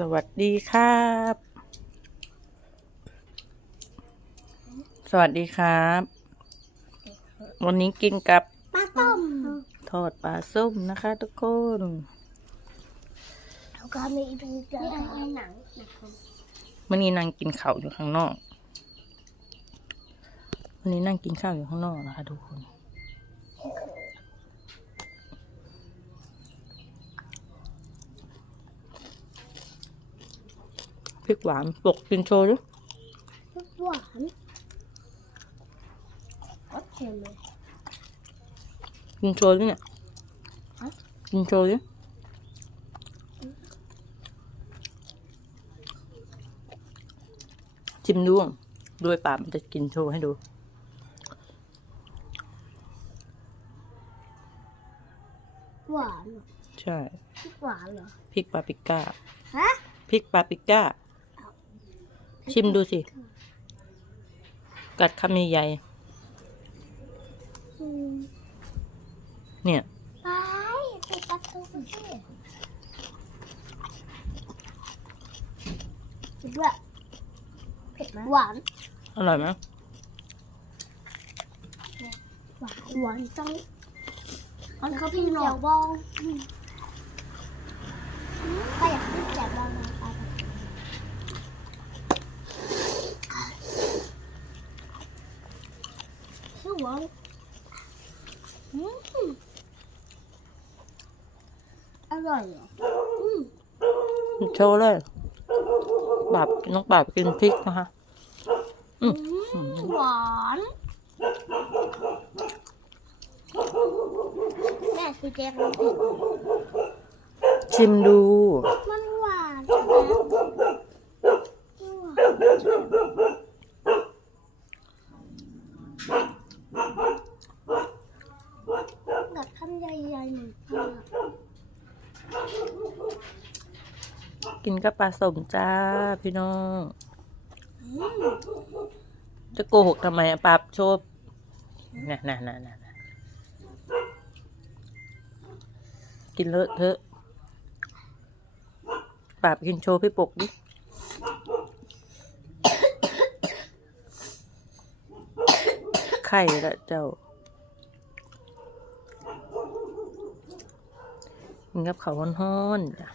สวัสดีครับ สวัสดีครับ วันนี้กินกับปลาต้มทอดปลาส้มนะคะทุกคนแล้วก็มีเป็นเจอหนังวันนี้นั่งกินข้าวอยู่ข้างนอก วันนี้นั่งกินข้าวอยู่ข้างนอกนะคะทุกคน พริกหวานปกกินโชว์ดิหวานโอเคเลยกินโชว์ดิเนี่ยฮะกินโชว์ดิชิมดูด้วยปากมันจะกินโชว์ให้ดูหวานเหรอใช่หวานเหรอพริกปาปริก้าฮะพริกปาปริก้า ชิมดูสิ กัดคำใหญ่อืมๆเนี่ย ไปปิดประตูสิคิดว่าเผ็ดไหมหวาน อร่อยไหมหวานหวานจังมันเขาพี่หนอกบองใครอยากกินแจ่วบองมาไปชื่อห วานอืมอร่อยเหรออืมโชว์เลยปาบน้องปาบกินพริกนะคะอืมอืมหวานแม่คือแจ็คมันผิดชิมดู มันหวานใช่ไหมหวาน กัดคำใหญ่ๆหนึ่งคกินกับปลาสมจ้าพี่น้อง จะโกหกทำไมอะปาบโชว์น่ะน่ะน่ะน่ะน่ะกินเลอะเทอะปาบกินโชว์พี่ปกดิ ไข่ละเจ้ากินกับข้าวฮ้อนๆจ้ะ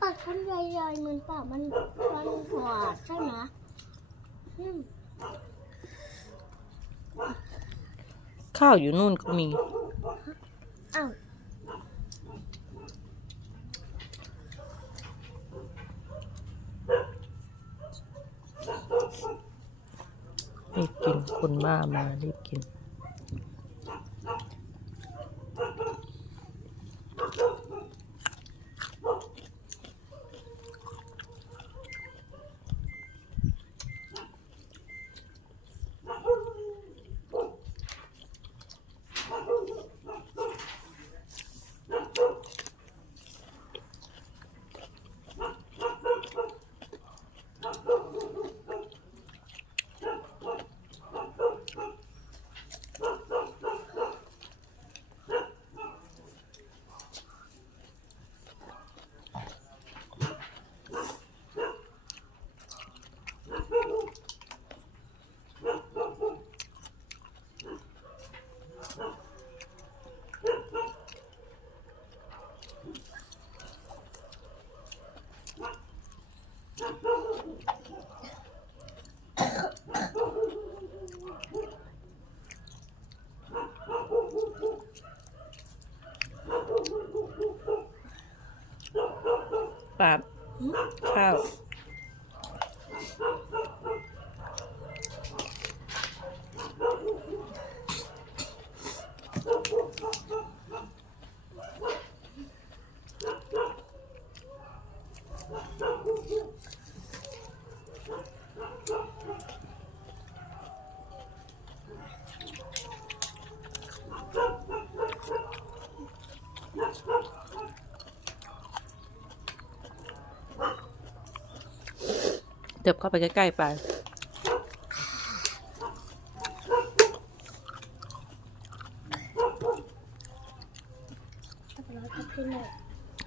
กัดคำใหญ่ๆเหมือนปากมันมันหวานใช่ไหมอืมข้าวอยู่นู่นก็มี รีบกินคนบ้ามารีบกิน ปาบข้าว เดิบเข้าไปใกล้ๆไป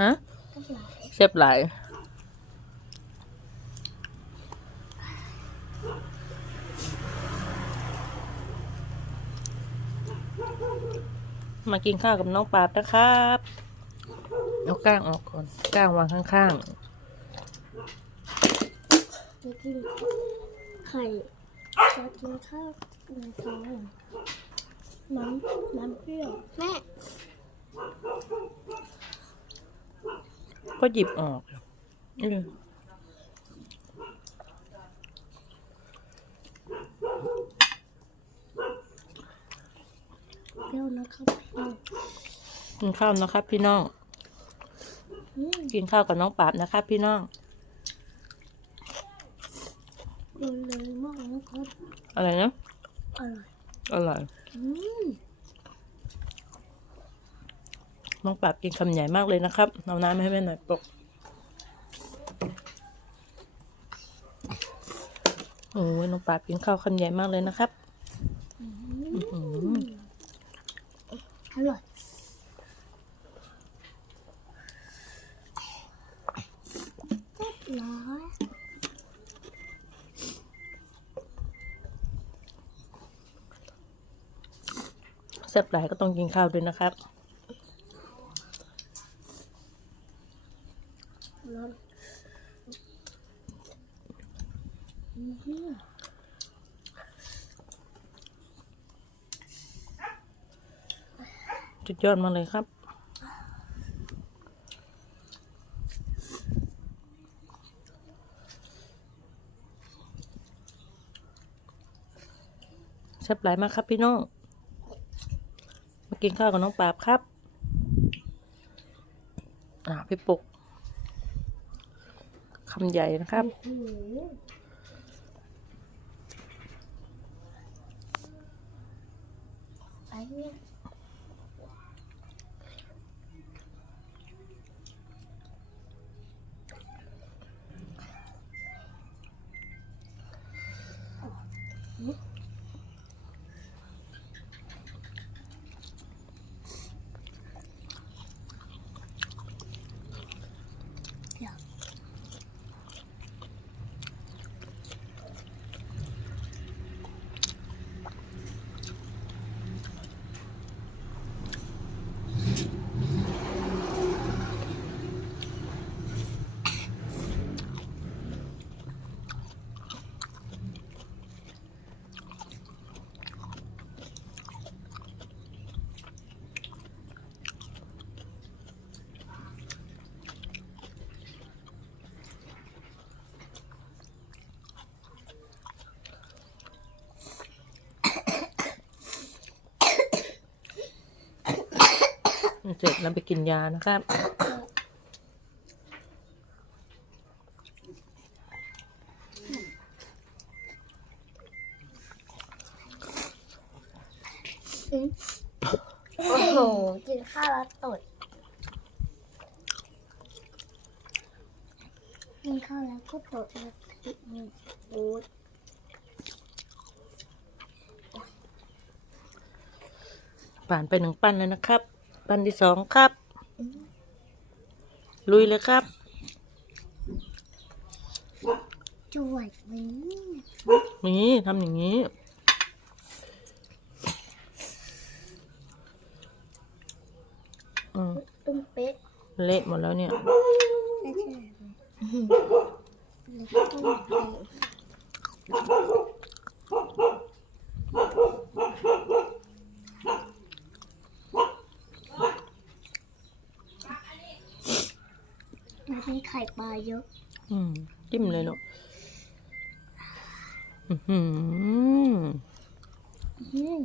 ฮะเสียบหลายมากินข้าวกับน้องปาบนะครับ เอาก้างออกก่อน ก้างวางข้างๆ จะกินไข่จะกินข้าวในท้องน้ำน้ำเปรี้ยวแม่ๆก็หยิบออกอืมเปรี้ยวนะครับพี่น้องกินข้าวนะครับพี่น้องอืมกินข้าวกับน้องปราบนะครับพี่น้อง ดูเลยมากนะครับอะไรนะอร่อยอร่อยอืมน้องปราบกินคำใหญ่มากเลยนะครับ เอาน้ำให้แม่หน่อยปกโอ้ยน้องปราบกินข้าวคำใหญ่มากเลยนะครับ อืมอื้อหืออร่อยเรียบร้อย แซ่บหลายก็ต้องกินข้าวด้วยนะครับจุดยอดมาเลยครับแซ่บหลายมากครับพี่น้อง กินข้าวกับน้องปราบครับ อ่าพี่ปุกคำใหญ่นะครับไอ้เนี่ย เสร็จแล้วไปกินยานะครับอืมโอ้โห กินข้าวแล้วตด กินข้าวแล้วก็ตดแล้วติดมือโอ๊ยผ่านไปหนึ่งปั้นแล้วนะครับ ปันที่สองครับ ลุยเลยครับ จวดนี้นี่ทำอย่างนี้อืมตุ้มเป๊ะเละหมดแล้วเนี่ย ไม่ใช่เลยแล้วก็ตุ้มเป๊ะมันมีไข่ปลาเยอะอืมจิ้มเลยเนาะอื้อหืออืม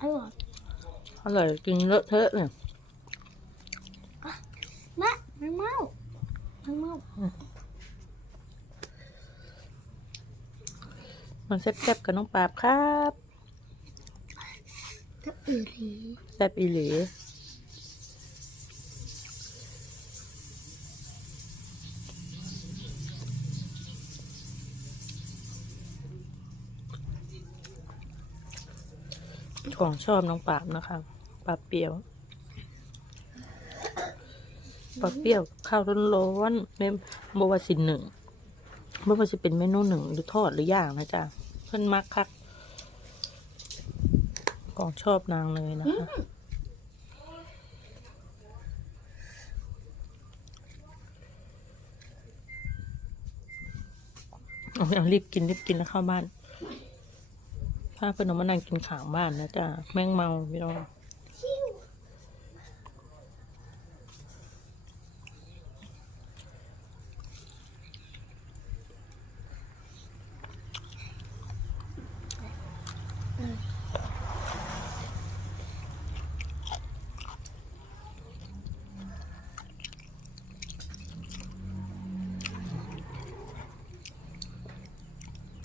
อร่อยอร่อยกินเลอะเทอะเนี่ยแม่แมงเม่าแมงเม่ามันแซ่บๆกับน้องปราบครับกับอื่นทีแซ่บอีหลี ของชอบน้องปาบนะคะปราบเปรียวปลาเปรี้ยวข้าวร้อนๆไม่บว่าสินหนึ่งบว่าจะเป็นเมนูหนึ่งหรือทอดหรือย่างนะจ๊ะเพิ่อนมักคักกองชอบนางเลยนะคะเอาเอารีบกินรีบกินแล้วเข้าบ้าน ถ้าเพิ่นเอามานั่งกินขางบ้านนะจ๊ะแม่งเมาพี่น้อง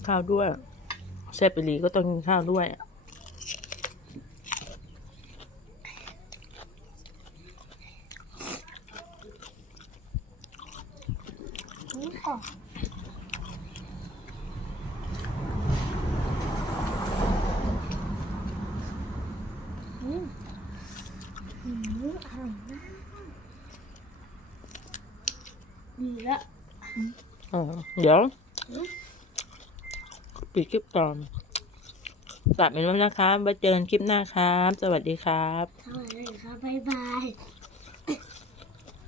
ข้าวด้วย แซ่บไปหลีก็ต้องกินข้าวด้วยดีละเดี๋ยว ปิดคลิปก่อนฝากเป็นไว้นะคะไว้เจอกันคลิปหน้าครับ สวัสดีครับ สวัสดีครับ บ๊ายบาย